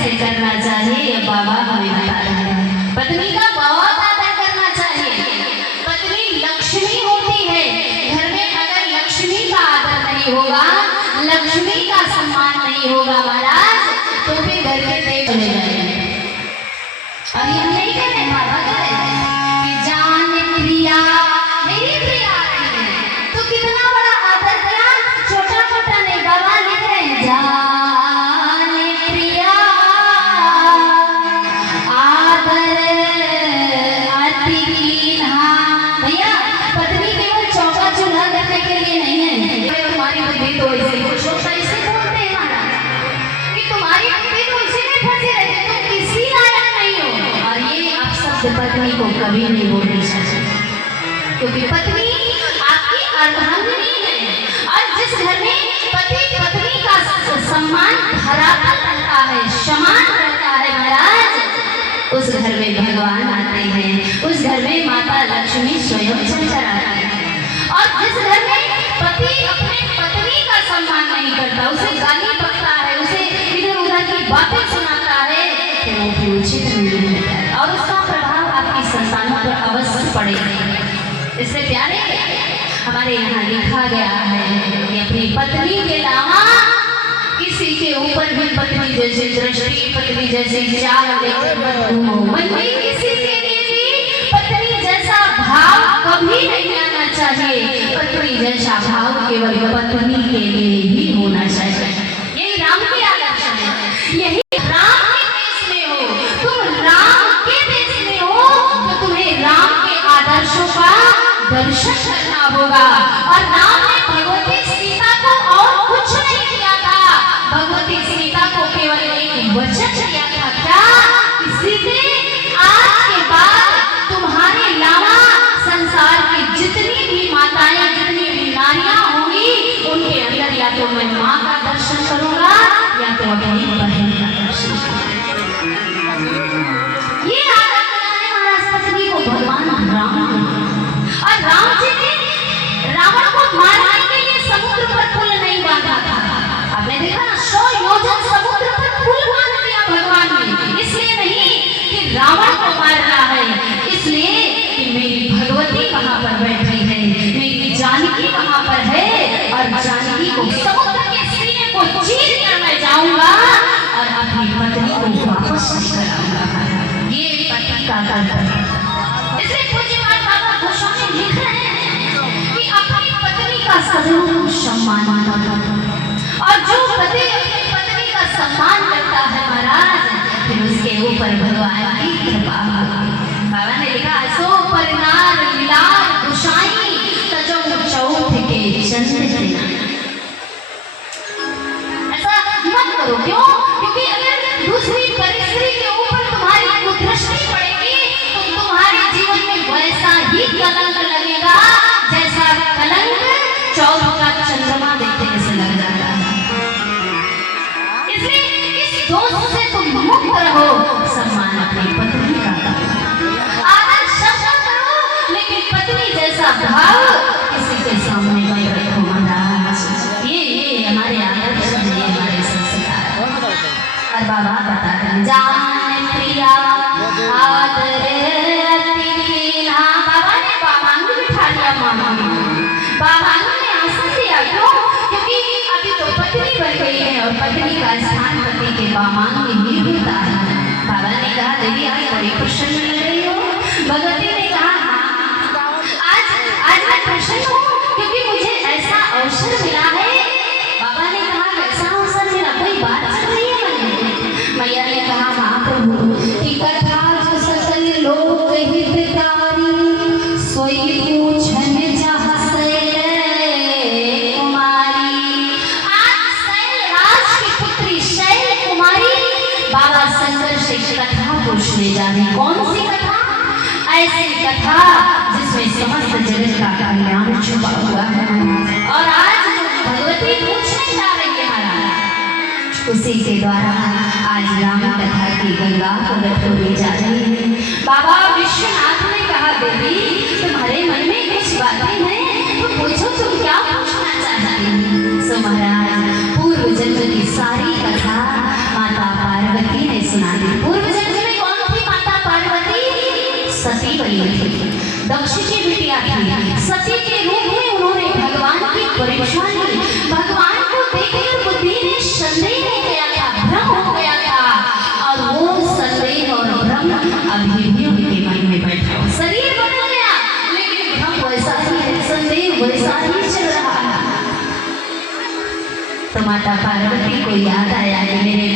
कैसे करना चाहिए बाबा हमें बता रहे हैं। पत्नी का बहुत आदर करना चाहिए। पत्नी लक्ष्मी होती है। घर में अगर लक्ष्मी का आदर नहीं होगा, लक्ष्मी का सम्मान नहीं होगा महाराज, तो फिर घर के देव चले जाएंगे। और ये हम नहीं कह रहे, बाबा कह रहे हैं कि जान प्रिया मेरी प्रिया है, तो कितना बड़ा आदर दिया, छोटा मोटा नहीं, बाबा लिख रहे हैं जान प्रिया आदर अति कीन्हा। भैया पत्नी केवल चौका चूल्हा करने के लिए नहीं है। तुम्हारी बुद्धि तो ऐसे कुछ होता, इसे बोलते हैं महाराज कि तुम्हारी बुद्धि तो इसी में फंसी रहती, तुम किसी लायक नहीं हो। और ये आप शब्द पत्नी को कभी नहीं बोलनी चाहिए, क्योंकि पत्नी आपकी अर्धांगिनी है। और जिस घर में पति पत्नी का सम्मान धरातल रहता है, समान रहता है महाराज, उस घर में भगवान आते हैं, उस घर में माता लक्ष्मी स्वयं चलकर आती है। और जिस घर में पति अपने पत्नी का सम्मान नहीं करता, उसे गाली बकता है, उसे इधर उधर की बातें सुनाता है, तो वो भी उचित नहीं है और उसका प्रभाव आपकी संतानों पर अवश्य पड़ेगा। इससे प्यारे हमारे यहाँ लिखा गया है कि अपनी पत्नी के अलावा किसी के ऊपर भी पत्नी जैसी दृष्टि, पत्नी जैसी चाल लेकर मत घूमो। मन में किसी के लिए भी पत्नी जैसा भाव कभी नहीं आना चाहिए। पत्नी जैसा भाव केवल पत्नी के लिए ही होना चाहिए। यही राम की आदर्श है। यही राम के देश में हो, तुम राम के देश में हो तो तुम्हें राम के आदर्शों का दर्शन करना होगा। और राम ने भगवती सीता को और कुछ नहीं दिया था, भगवती सीता को केवल एक वचन दिया था, क्या कि सीते आज के बाद तुम्हारे अलावा संसार की जितनी भी माताएं, जितनी भी नारियां होंगी, उनके अंदर या तो मैं माँ का दर्शन करूंगा या तो अपनी बहन का दर्शन करूंगा। ये आदत बनाने महाराज पत्नी को भगवान राम। और राम जी ने रावण को मारने के लिए समुद्र पर पुल नहीं बांधा था। आपने देखा ना, 100 योजन समुद्र पर पुल बांध दिया भगवान ने। इसलिए नहीं कि रावण को मारना है, इसलिए कि मेरी भगवती कहाँ पर बैठी है, मेरी जानकी कहाँ पर है, और जानकी को समुद्र के सीने को चीर कर मैं जाऊंगा और अपनी पत्नी को वापस लेकर आऊंगा। ये पति का कर्तव्य है। इसलिए पूज्यपाद बाबा गोस्वामी लिख रहे हैं कि अपनी पत्नी का सदैव सम्मान करना, और जो पति अपनी पत्नी का सम्मान करता है महाराज, फिर उसके ऊपर भगवान की कृपा। बाबा ने लिखा, सो परिनार लीलार गुसाई तजो चौथ के चंद्र। ऐसा मत करो, क्यों? क्योंकि अगर दूसरी परिस्थिति के ऊपर तुम्हारी कुदृष्टि पड़ेगी तो तुम्हारे जीवन में वैसा ही कलंक लगेगा जैसा कलंक चौथ का चंद्रमा देखने से लग जाता है। इसलिए इस दोष से तुम मुक्त रहो। सम्मान अपनी पत्नी का करो, आदर सबका करो, लेकिन पत्नी जैसा भाव किसी के सामने नहीं रखो महाराज। ये हमारे आदर्श है, ये हमारे संस्कार। और बाबा बता रहे जान प्रिया आदर अति कीन्हा। बाबा ने बाबांग बिठा लिया, बाबांग ने आसन दिया। क्यों? क्योंकि अभी तो पत्नी बन गई है और पत्नी का स्थान पति के बाबांग में ही होता है। बाबा ने कहा, देवी आज बड़ी प्रसन्न लग रही हो। भगवती ने कहा, आज मैं प्रसन्न हूँ क्योंकि मुझे ऐसा अवसर मिला है। बाबा ने कहा, कैसा अवसर मिला, कोई बात चल रही है मन? मैया ने कहा, महाप्रभु की कथा जो सकल लोक हितकारी, सोई पूछन जहाँ शैल कुमारी। आज शैल राज की पुत्री शैल कुमारी बाबा शंकर से कथा पूछने जा रही। कौन सी कथा? ऐसी कथा जिसमें समस्त जगत का कल्याण छुपा हुआ है। और आज भगवती पूछने जा रही है महाराज, उसी के द्वारा आज राम कथा की गंगा प्रकट होने जा रही है। बाबा विश्वनाथ ने कहा, देवी तुम्हारे मन में कुछ बातें हैं तो पूछो, तुम क्या पूछना चाहती हो? सो महाराज पूर्व जन्म की सारी कथा माता पार्वती ने किया थी। सती के रूप में उन्होंने भगवान की परीक्षा ली। भगवान को देखकर बुद्धि में संदेह हो गया था, भ्रम हो गया था, और वो संदेह और भ्रम अभी भी उनके मन में बैठा। शरीर बदल गया लेकिन भ्रम वैसा ही है, संदेह वैसा ही चल रहा है। तो माता पार्वती को याद आया कि मेरे